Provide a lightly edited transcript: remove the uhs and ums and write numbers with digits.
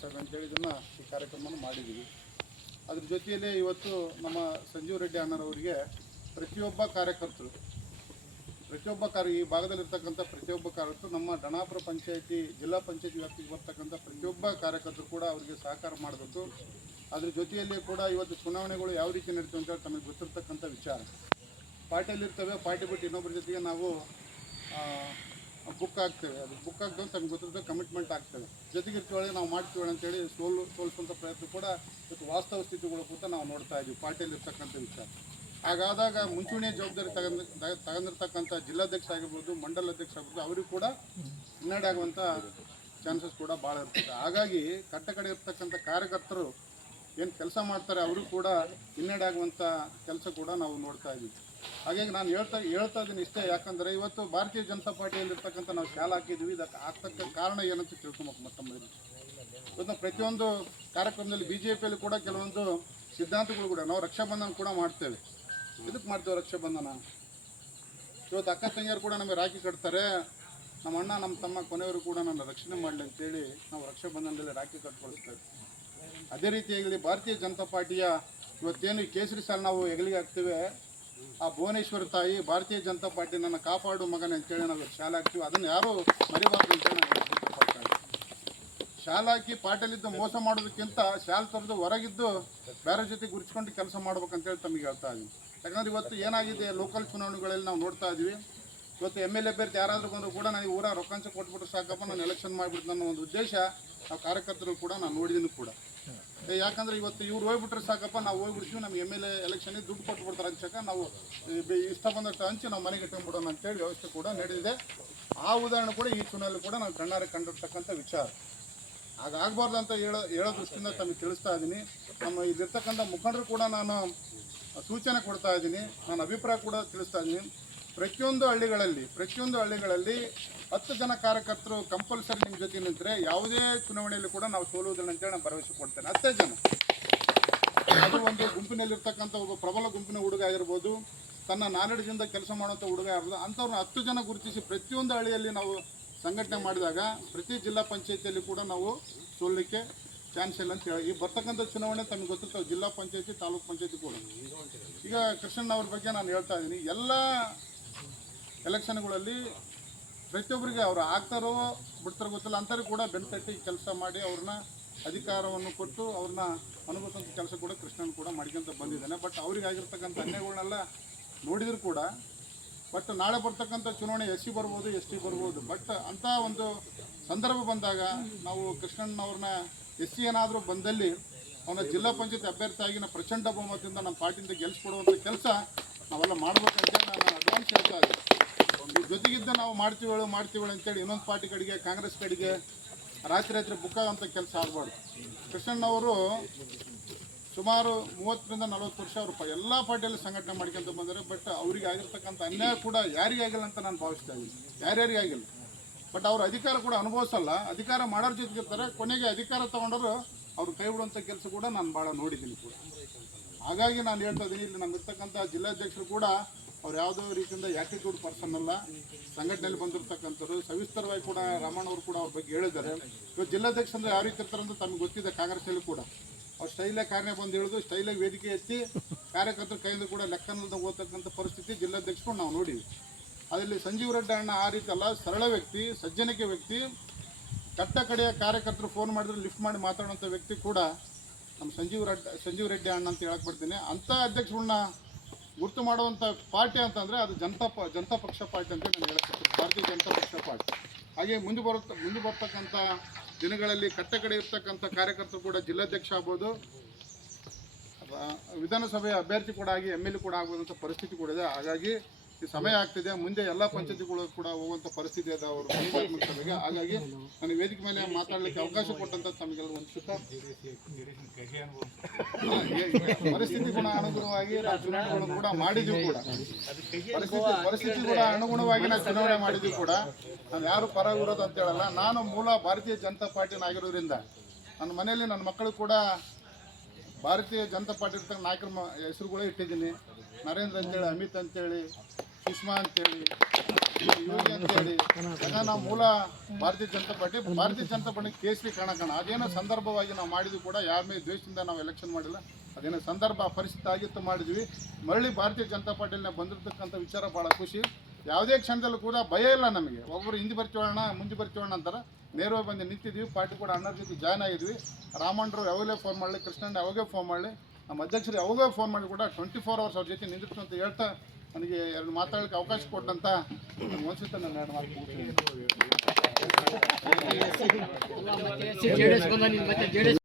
ಸಭೆ ಅಂತೇಳಿ ಈ ಕಾರ್ಯಕ್ರಮವನ್ನು ಮಾಡಿದ್ದೀವಿ. ಅದ್ರ ಜೊತೆಯಲ್ಲೇ ಇವತ್ತು ನಮ್ಮ ಸಂಜೀವ್ ರೆಡ್ಡಿ ಅಣ್ಣರವರಿಗೆ ಪ್ರತಿಯೊಬ್ಬ ಕಾರ್ಯಕರ್ತರು ಈ ಭಾಗದಲ್ಲಿರ್ತಕ್ಕಂಥ ಪ್ರತಿಯೊಬ್ಬ ಕಾರ್ಯಕರ್ತರು ನಮ್ಮ ಡಣಾಪುರ ಪಂಚಾಯತಿ ಜಿಲ್ಲಾ ಪಂಚಾಯತಿ ವ್ಯಾಪ್ತಿಗೆ ಬರ್ತಕ್ಕಂಥ ಪ್ರತಿಯೊಬ್ಬ ಕಾರ್ಯಕರ್ತರು ಕೂಡ ಅವರಿಗೆ ಸಹಕಾರ ಮಾಡಬೇಕು. ಅದ್ರ ಜೊತೆಯಲ್ಲಿ ಕೂಡ ಇವತ್ತು ಚುನಾವಣೆಗಳು ಯಾವ ರೀತಿ ನಡೀತವೆ ಅಂತ ತಮಗೆ ಗೊತ್ತಿರ್ತಕ್ಕಂಥ ವಿಚಾರ. ಪಾರ್ಟಿಯಲ್ಲಿರ್ತವೆ, ಪಾರ್ಟಿ ಬಿಟ್ಟು ಇನ್ನೊಬ್ಬರ ಜೊತೆಗೆ ನಾವು ಬುಕ್ ಆಗ್ತೇವೆ. ಅದು ಬುಕ್ ಆಗ್ತವೆ ತಮಗೆ ಗೊತ್ತಿರ್ತದೆ, ಕಮಿಟ್ಮೆಂಟ್ ಆಗ್ತವೆ. ಜೊತೆಗಿರ್ತೀವಳೆ ನಾವು ಮಾಡ್ತೀವಿ ಅಂತೇಳಿ ಸೋಲಿಸುವಂಥ ಪ್ರಯತ್ನ ಕೂಡ ಇವತ್ತು ವಾಸ್ತವ ಸ್ಥಿತಿಗಳು ಕೂಡ ನಾವು ನೋಡ್ತಾ ಇದ್ದೀವಿ ಪಾರ್ಟಿಯಲ್ಲಿರ್ತಕ್ಕಂಥ ವಿಚಾರ. ಹಾಗಾದಾಗ ಮುಂಚೂಣಿಯ ಜವಾಬ್ದಾರಿ ತಗೊಂಡಿರ್ತಕ್ಕಂಥ ಜಿಲ್ಲಾಧ್ಯಕ್ಷ ಆಗಿರ್ಬೋದು, ಮಂಡಲ ಅಧ್ಯಕ್ಷ ಆಗಿರ್ಬೋದು, ಅವರಿಗೂ ಕೂಡ ಹಿನ್ನಡೆ ಆಗುವಂಥ ಚಾನ್ಸಸ್ ಕೂಡ ಭಾಳ ಇರ್ತದೆ. ಹಾಗಾಗಿ ಕಡೆ ಇರ್ತಕ್ಕಂಥ ಕಾರ್ಯಕರ್ತರು ಏನು ಕೆಲಸ ಮಾಡ್ತಾರೆ ಅವರು ಕೂಡ ಹಿನ್ನಡೆ ಆಗುವಂಥ ಕೆಲಸ ಕೂಡ ನಾವು ನೋಡ್ತಾ ಇದ್ದೀವಿ. ಹಾಗಾಗಿ ನಾನು ಹೇಳ್ತಾ ಇದ್ದೀನಿ ಇಷ್ಟೇ. ಯಾಕಂದರೆ ಇವತ್ತು ಭಾರತೀಯ ಜನತಾ ಪಾರ್ಟಿಯಲ್ಲಿರ್ತಕ್ಕಂಥ ನಾವು ಶಾಲೆ ಹಾಕಿದ್ವಿ. ಇದಕ್ಕೆ ಆಗ್ತಕ್ಕ ಕಾರಣ ಏನಂತ ತಿಳ್ಕೊಬೇಕು. ಮತ್ತೊಮ್ಮೆ ಇವತ್ತು ಪ್ರತಿಯೊಂದು ಕಾರ್ಯಕ್ರಮದಲ್ಲಿ BJPಯಲ್ಲಿ ಕೂಡ ಕೆಲವೊಂದು ಸಿದ್ಧಾಂತಗಳು ಕೂಡ ನಾವು ರಕ್ಷಾಬಂಧನ ಕೂಡ ಮಾಡ್ತೇವೆ. ಇದಕ್ಕೆ ಮಾಡ್ತೇವೆ ರಕ್ಷಾಬಂಧನ. ಇವತ್ತು ಅಕ್ಕ ತಂಗಿಯರು ಕೂಡ ನಮಗೆ ರಾಖಿ ಕಟ್ತಾರೆ. ನಮ್ಮ ಅಣ್ಣ ನಮ್ಮ ತಮ್ಮ ಕೊನೆಯವರು ಕೂಡ ನನ್ನ ರಕ್ಷಣೆ ಮಾಡಲಿ ಅಂತೇಳಿ ನಾವು ರಕ್ಷಾಬಂಧನದಲ್ಲಿ ರಾಖಿ ಕಟ್ಕೊಳ್ತೇವೆ. ಅದೇ ರೀತಿಯಾಗಿ ಭಾರತೀಯ ಜನತಾ ಪಾರ್ಟಿಯ ಇವತ್ತೇನು ಕೇಸರಿ ಸಾಲ ನಾವು ಹೆಗಲಿಗೆ ಹಾಕ್ತೇವೆ, ಆ ಭುವನೇಶ್ವರಿ ತಾಯಿ ಭಾರತೀಯ ಜನತಾ ಪಾರ್ಟಿ ನನ್ನ ಕಾಪಾಡು ಮಗನೇ ಅಂತೇಳಿ ನಾವು ಶಾಲೆ ಹಾಕ್ತೀವಿ. ಅದನ್ನು ಯಾರೂ ಮರಿಬಾರ್ದು ಅಂತೇಳಿ ನಾವು ಇಷ್ಟಪಡ್ತಾರೆ. ಶಾಲೆ ಹಾಕಿ ಪಾರ್ಟಿಯಲ್ಲಿದ್ದು ಮೋಸ ಮಾಡೋದಕ್ಕಿಂತ ಶಾಲೆ ತೊರೆದು ಹೊರಗಿದ್ದು ಬೇರೆ ಜೊತೆ ಗುರುತಿಸ್ಕೊಂಡು ಕೆಲಸ ಮಾಡ್ಬೇಕಂತೇಳಿ ತಮಗೆ ಹೇಳ್ತಾ ಇದ್ದೀವಿ. ಯಾಕಂದರೆ ಇವತ್ತು ಏನಾಗಿದೆ, ಲೋಕಲ್ ಚುನಾವಣೆಗಳಲ್ಲಿ ನಾವು ನೋಡ್ತಾ ಇದ್ದೀವಿ. ಇವತ್ತು MLA ಅಭ್ಯರ್ಥಿ ಯಾರಾದರೂ ಬಂದರೂ ಕೂಡ ನನಗೆ ಊರ ರೊಕ್ಕಾಂಶ ಕೊಟ್ಬಿಟ್ರೆ ಸಾಕಪ್ಪ, ನಾನು ಎಲೆಕ್ಷನ್ ಮಾಡಿಬಿಡ್ತು ಅನ್ನೋ ಒಂದು ಉದ್ದೇಶ ನಾವು ಕಾರ್ಯಕರ್ತರು ಕೂಡ ನಾನು ನೋಡಿದ್ದೀನಿ ಕೂಡ. ಯಾಕಂದರೆ ಇವತ್ತು ಇವ್ರು ಹೋಗ್ಬಿಟ್ರೆ ಸಾಕಪ್ಪ, ನಾವು ಹೋಗ್ಬಿಡ್ತೀವಿ, ನಮ್ಗೆ MLA ಎಲೆಕ್ಷನಿಗೆ ದುಡ್ಡು ಕೊಟ್ಬಿಡ್ತಾರೆ ಅಂಚಕ ನಾವು ಇಷ್ಟ ಬಂದಷ್ಟು ಹಂಚಿ ನಾವು ಮನೆಗೆ ಇಟ್ಕೊಂಡ್ಬಿಡೋಣ ಅಂತೇಳಿ ವ್ಯವಸ್ಥೆ ಕೂಡ ನಡೆದಿದೆ. ಆ ಉದಾಹರಣೆ ಕೂಡ ಈ ಚುನಾವಣೆ ಕೂಡ ನಾವು ಕಣ್ಣಾರೆ ಕಂಡಿರ್ತಕ್ಕಂಥ ವಿಚಾರ. ಹಾಗಾಗಬಾರ್ದು ಅಂತ ಹೇಳೋ ದೃಷ್ಟಿಯಿಂದ ತಮಗೆ ತಿಳಿಸ್ತಾ ಇದ್ದೀನಿ. ನಮ್ಮ ಇಲ್ಲಿರ್ತಕ್ಕಂಥ ಮುಖಂಡರು ಕೂಡ ನಾನು ಸೂಚನೆ ಕೊಡ್ತಾ ಇದ್ದೀನಿ, ನನ್ನ ಅಭಿಪ್ರಾಯ ಕೂಡ ತಿಳಿಸ್ತಾ ಇದ್ದೀನಿ. ಪ್ರತಿಯೊಂದು ಹಳ್ಳಿಗಳಲ್ಲಿ 10 ಜನ ಕಾರ್ಯಕರ್ತರು ಕಂಪಲ್ಸರಿ ನಿಮ್ಮ ಜೊತೆ ನಿಂತರೆ ಯಾವುದೇ ಚುನಾವಣೆಯಲ್ಲಿ ಕೂಡ ನಾವು ಸೋಲುವುದಿಲ್ಲ ಅಂತೇಳಿ ನಾನು ಭರವಸೆ ಕೊಡ್ತೇನೆ. 10 ಜನ, ಅದು ಒಂದು ಗುಂಪಿನಲ್ಲಿರ್ತಕ್ಕಂಥ ಒಬ್ಬ ಪ್ರಬಲ ಗುಂಪಿನ ಹುಡುಗ ಆಗಿರ್ಬೋದು, ತನ್ನ ನಾಲೆಡ್ಜಿಂದ ಕೆಲಸ ಮಾಡುವಂಥ ಹುಡುಗ ಆಗಿರ್ಬೋದು, ಅಂಥವ್ರನ್ನ 10 ಜನ ಗುರುತಿಸಿ ಪ್ರತಿಯೊಂದು ಹಳ್ಳಿಯಲ್ಲಿ ನಾವು ಸಂಘಟನೆ ಮಾಡಿದಾಗ ಪ್ರತಿ ಜಿಲ್ಲಾ ಪಂಚಾಯತಿಯಲ್ಲಿ ಕೂಡ ನಾವು ಸೋಲಲಿಕ್ಕೆ ಚಾನ್ಸ್ ಇಲ್ಲ ಅಂತ ಹೇಳಿ. ಈ ಬರ್ತಕ್ಕಂಥ ಚುನಾವಣೆ ತಮಗೆ ಗೊತ್ತಿರ್ತಾವೆ, ಜಿಲ್ಲಾ ಪಂಚಾಯತಿ, ತಾಲೂಕು ಪಂಚಾಯತಿ ಕೂಡ. ಈಗ ಕೃಷ್ಣಣ್ಣ ಅವ್ರ ಬಗ್ಗೆ ನಾನು ಹೇಳ್ತಾ ಇದ್ದೀನಿ, ಎಲ್ಲ ಎಲೆಕ್ಷನ್ಗಳಲ್ಲಿ ಪ್ರತಿಯೊಬ್ಬರಿಗೆ ಅವರು ಆಗ್ತಾರೋ ಬಿಡ್ತಾರೋ ಗೊತ್ತಿಲ್ಲ ಅಂಥವ್ರಿಗೆ ಕೂಡ ಬೆನ್ತಟ್ಟಿ ಕೆಲಸ ಮಾಡಿ ಅವ್ರನ್ನ ಅಧಿಕಾರವನ್ನು ಕೊಟ್ಟು ಅವ್ರನ್ನ ಅನುಭವಿಸುವಂಥ ಕೆಲಸ ಕೂಡ ಕೃಷ್ಣನ್ ಕೂಡ ಮಾಡ್ಕೊಂತ ಬಂದಿದ್ದಾನೆ. ಬಟ್ ಅವ್ರಿಗೆ ಆಗಿರ್ತಕ್ಕಂಥ ಅನ್ಯಾಯಗಳನ್ನೆಲ್ಲ ನೋಡಿದ್ರು ಕೂಡ, ಬಟ್ ನಾಳೆ ಬರ್ತಕ್ಕಂಥ ಚುನಾವಣೆ SC ಬರ್ಬೋದು, ST ಬರ್ಬೋದು. ಬಟ್ ಅಂಥ ಒಂದು ಸಂದರ್ಭ ಬಂದಾಗ ನಾವು ಕೃಷ್ಣಣ್ಣವ್ರನ್ನ SC ಏನಾದರೂ ಬಂದಲ್ಲಿ ಅವನ ಜಿಲ್ಲಾ ಪಂಚಾಯತ್ ಅಭ್ಯರ್ಥಿಯಾಗಿ ನಾವು ಪ್ರಚಂಡ ಬಹುಮತದಿಂದ ನಮ್ಮ ಪಾರ್ಟಿಯಿಂದ ಗೆಲ್ಲಿಸ್ಕೊಡುವಂಥ ಕೆಲಸ ನಾವೆಲ್ಲ ಮಾಡ್ಬೇಕಂತ ನಾನು ಅಡ್ವಾನ್ಸ್ ಹೇಳ್ತಾ ಇದ್ದೀನಿ. ಜೊತೆಗಿದ್ದ ನಾವು ಮಾಡ್ತೀವಿ ಅಂತೇಳಿ ಇನ್ನೊಂದು ಪಾರ್ಟಿ ಕಡೆಗೆ, ಕಾಂಗ್ರೆಸ್ ಕಡೆಗೆ ರಾತ್ರಿ ಬುಕ್ ಆಗೋಂಥ ಕೆಲಸ ಆಗಬಾರ್ದು. ಕೃಷ್ಣಣ್ಣವರು ಸುಮಾರು 30ರಿಂದ 40 ವರ್ಷ ಅವರು ಎಲ್ಲ ಪಾರ್ಟಿಯಲ್ಲಿ ಸಂಘಟನೆ ಮಾಡ್ಕೊಂತ ಬಂದರೆ. ಬಟ್ ಅವರಿಗೆ ಆಗಿರ್ತಕ್ಕಂಥ ಅನ್ಯಾಯ ಕೂಡ ಯಾರಿಗಾಗಿಲ್ಲ ಅಂತ ನಾನು ಭಾವಿಸ್ತಾ ಇದ್ದೀನಿ, ಯಾರ್ಯಾರಿಗಾಗಿಲ್ಲ. ಬಟ್ ಅವ್ರ ಅಧಿಕಾರ ಕೂಡ ಅನುಭವಿಸಲ್ಲ, ಅಧಿಕಾರ ಮಾಡೋರ ಜೊತೆಗಿರ್ತಾರೆ. ಕೊನೆಗೆ ಅಧಿಕಾರ ತೊಗೊಂಡರು ಅವ್ರು ಕೈ ಬಿಡುವಂಥ ಕೆಲಸ ಕೂಡ ನಾನು ಭಾಳ ನೋಡಿದ್ದೀನಿ ಕೂಡ. ಹಾಗಾಗಿ ನಾನು ಹೇಳ್ತಾ ಇದ್ದೀನಿ, ಇಲ್ಲಿ ನಮ್ಮಿರ್ತಕ್ಕಂಥ ಜಿಲ್ಲಾಧ್ಯಕ್ಷರು ಕೂಡ ಅವ್ರು ಯಾವುದೋ ರೀತಿಯಿಂದ ಆ್ಯಟಿಟ್ಯೂಡ್ ಪರ್ಸನ್ ಅಲ್ಲ, ಸಂಘಟನೆಯಲ್ಲಿ ಬಂದಿರತಕ್ಕಂಥವ್ರು. ಸವಿಸ್ತರವಾಗಿ ಕೂಡ ರಾಮಣ್ಣವರು ಕೂಡ ಅವ್ರ ಬಗ್ಗೆ ಹೇಳಿದ್ದಾರೆ. ಇವತ್ತು ಜಿಲ್ಲಾಧ್ಯಕ್ಷ ಅಂದರೆ ಯಾವ ರೀತಿ ಇರ್ತಾರೆ ಅಂತ ತಮಗೆ ಗೊತ್ತಿದೆ. ಕಾಂಗ್ರೆಸ್ಸಲ್ಲಿ ಕೂಡ ಅವ್ರು ಸ್ಟೈಲಾಗಿ ಕಾರ್ಯ ಬಂದು ಹೇಳಿದ್ರು, ಸ್ಟೈಲಾಗಿ ವೇದಿಕೆ ಎತ್ತಿ ಕಾರ್ಯಕರ್ತರ ಕೈಯಿಂದ ಕೂಡ ಲೆಕ್ಕನಲ್ದ ಓದ್ತಕ್ಕಂಥ ಪರಿಸ್ಥಿತಿ ಜಿಲ್ಲಾಧ್ಯಕ್ಷರು ನಾವು ನೋಡಿವಿ. ಅದರಲ್ಲಿ ಸಂಜೀವ್ ರೆಡ್ಡಿ ಅಣ್ಣ ಆ ರೀತಿ ಅಲ್ಲ, ಸರಳ ವ್ಯಕ್ತಿ, ಸಜ್ಜನಿಕೆ ವ್ಯಕ್ತಿ. ಕಡೆಯ ಕಾರ್ಯಕರ್ತರು ಫೋನ್ ಮಾಡಿದ್ರೆ ಲಿಫ್ಟ್ ಮಾಡಿ ಮಾತಾಡುವಂಥ ವ್ಯಕ್ತಿ ಕೂಡ ನಮ್ಮ ಸಂಜೀವ್ ರೆಡ್ಡಿ ಅಣ್ಣ ಅಂತ ಹೇಳಕ್ಕೆ ಬರ್ತೀನಿ. ಅಂಥ ಅಧ್ಯಕ್ಷಗಳನ್ನ ಗುರುತು ಮಾಡುವಂಥ ಪಾರ್ಟಿ ಅಂತಂದರೆ ಅದು ಜನತಾ ಪಕ್ಷ ಪಾರ್ಟಿ ಅಂತ ನಾನು ಹೇಳಕ್ಕೆ, ಭಾರತೀಯ ಜನತಾ ಪಕ್ಷ ಪಾರ್ಟಿ. ಹಾಗೆ ಮುಂದೆ ಬರ್ತಕ್ಕಂಥ ದಿನಗಳಲ್ಲಿ ಕಡೆ ಇರ್ತಕ್ಕಂಥ ಕಾರ್ಯಕರ್ತರು ಕೂಡ ಜಿಲ್ಲಾಧ್ಯಕ್ಷ ಆಗ್ಬೋದು, ವಿಧಾನಸಭೆಯ ಅಭ್ಯರ್ಥಿ ಕೂಡ ಆಗಿ MLA ಕೂಡ ಆಗ್ಬೋದಂಥ ಪರಿಸ್ಥಿತಿ ಕೂಡ ಇದೆ. ಹಾಗಾಗಿ ಈ ಸಮಯ ಆಗ್ತಿದೆ, ಮುಂದೆ ಎಲ್ಲ ಪಂಚಾಯತಿಗಳು ಕೂಡ ಹೋಗುವಂಥ ಪರಿಸ್ಥಿತಿ ಇದೆ ಅವರು ಸಭೆಗೆ. ಹಾಗಾಗಿ ನನಗೆ ವೇದಿಕೆ ಮೇಲೆ ಮಾತಾಡಲಿಕ್ಕೆ ಅವಕಾಶ ಕೊಟ್ಟಂತ ತಮಗೆಲ್ಲ ಒಂದು ಪರಿಸ್ಥಿತಿ ಕೂಡ ಅನುಗುಣವಾಗಿ ನಾವು ಚುನಾವಣೆಗಳನ್ನು ಕೂಡ ಮಾಡಿದ್ವಿ ಕೂಡ, ಪರಿಸ್ಥಿತಿ ಕೂಡ ಅನುಗುಣವಾಗಿ ನಾವು ಚುನಾವಣೆ ಮಾಡಿದ್ವಿ ಕೂಡ. ನಾನು ಯಾರು ಪರ ವಿರೋಧ ಅಂತ ಹೇಳಲ್ಲ. ನಾನು ಮೂಲ ಭಾರತೀಯ ಜನತಾ ಪಾರ್ಟಿನಾಗಿರೋದ್ರಿಂದ ನನ್ನ ಮನೆಯಲ್ಲಿ ನನ್ನ ಮಕ್ಕಳು ಕೂಡ ಭಾರತೀಯ ಜನತಾ ಪಾರ್ಟಿ ಇರ್ತಕ್ಕ ನಾಯಕರ ಹೆಸರುಗಳೇ ಇಟ್ಟಿದ್ದೀನಿ. ನರೇಂದ್ರ ಅಂತೇಳಿ, ಅಮಿತ್ ಅಂತೇಳಿ, ಸುಷ್ಮಾ ಅಂತೇಳಿ, ಯೋಗಿ ಅಂತೇಳಿ ಆಗ ನಾವು ಮೂಲ ಭಾರತೀಯ ಜನತಾ ಪಾರ್ಟಿ ಕೇಸರಿ ಕಣ ಅದೇನೋ ಸಂದರ್ಭವಾಗಿ ನಾವು ಮಾಡಿದ್ವಿ ಕೂಡ ಯಾರ ಮೇಲೆ ದ್ವೇಷದಿಂದ ನಾವು ಎಲೆಕ್ಷನ್ ಮಾಡಿಲ್ಲ. ಅದೇನೋ ಸಂದರ್ಭ ಪರಿಸ್ಥಿತಿ ಆಗಿತ್ತು ಮಾಡಿದ್ವಿ. ಮರಳಿ ಭಾರತೀಯ ಜನತಾ ಪಾರ್ಟಿಯಲ್ಲಿ ಬಂದಿರತಕ್ಕಂಥ ವಿಚಾರ ಭಾಳ ಖುಷಿ. ಯಾವುದೇ ಕ್ಷಣದಲ್ಲೂ ಕೂಡ ಭಯ ಇಲ್ಲ ನಮಗೆ. ಒಬ್ಬರು ಹಿಂದೆ ಬರ್ತೀವಣ್ಣ ಮುಂದೆ ಬರ್ತೀವಣ್ಣ ಅಂತಾರೆ, ನೇರವಾಗಿ ಬಂದು ನಿಂತಿದ್ವಿ. ಪಾರ್ಟಿ ಕೂಡ ಅಣ್ಣರ ಜೊತೆ ಜಾಯ್ನ್ ಆಗಿದ್ವಿ. ರಾಮಣ್ಣರು ಯಾವಾಗಲೇ ಫೋನ್ ಮಾಡಲಿ, ಕೃಷ್ಣಣ್ಣ ಯಾವಾಗೇ ಫೋನ್ ಮಾಡಲಿ, ನಮ್ಮ ಅಧ್ಯಕ್ಷರು ಯಾವಾಗೇ ಫೋನ್ ಮಾಡಿ ಕೂಡ 24 hours ಅವ್ರ ಜೊತೆ ನಿಂದಿರ್ತು ಅಂತ ಹೇಳ್ತಾ ನನಗೆ 2 ಮಾತಾಡೋಕ್ಕೆ ಅವಕಾಶ ಕೊಟ್ಟಂತ ಒಂದ್ಸತ ನಾನು 2 ಮಾತು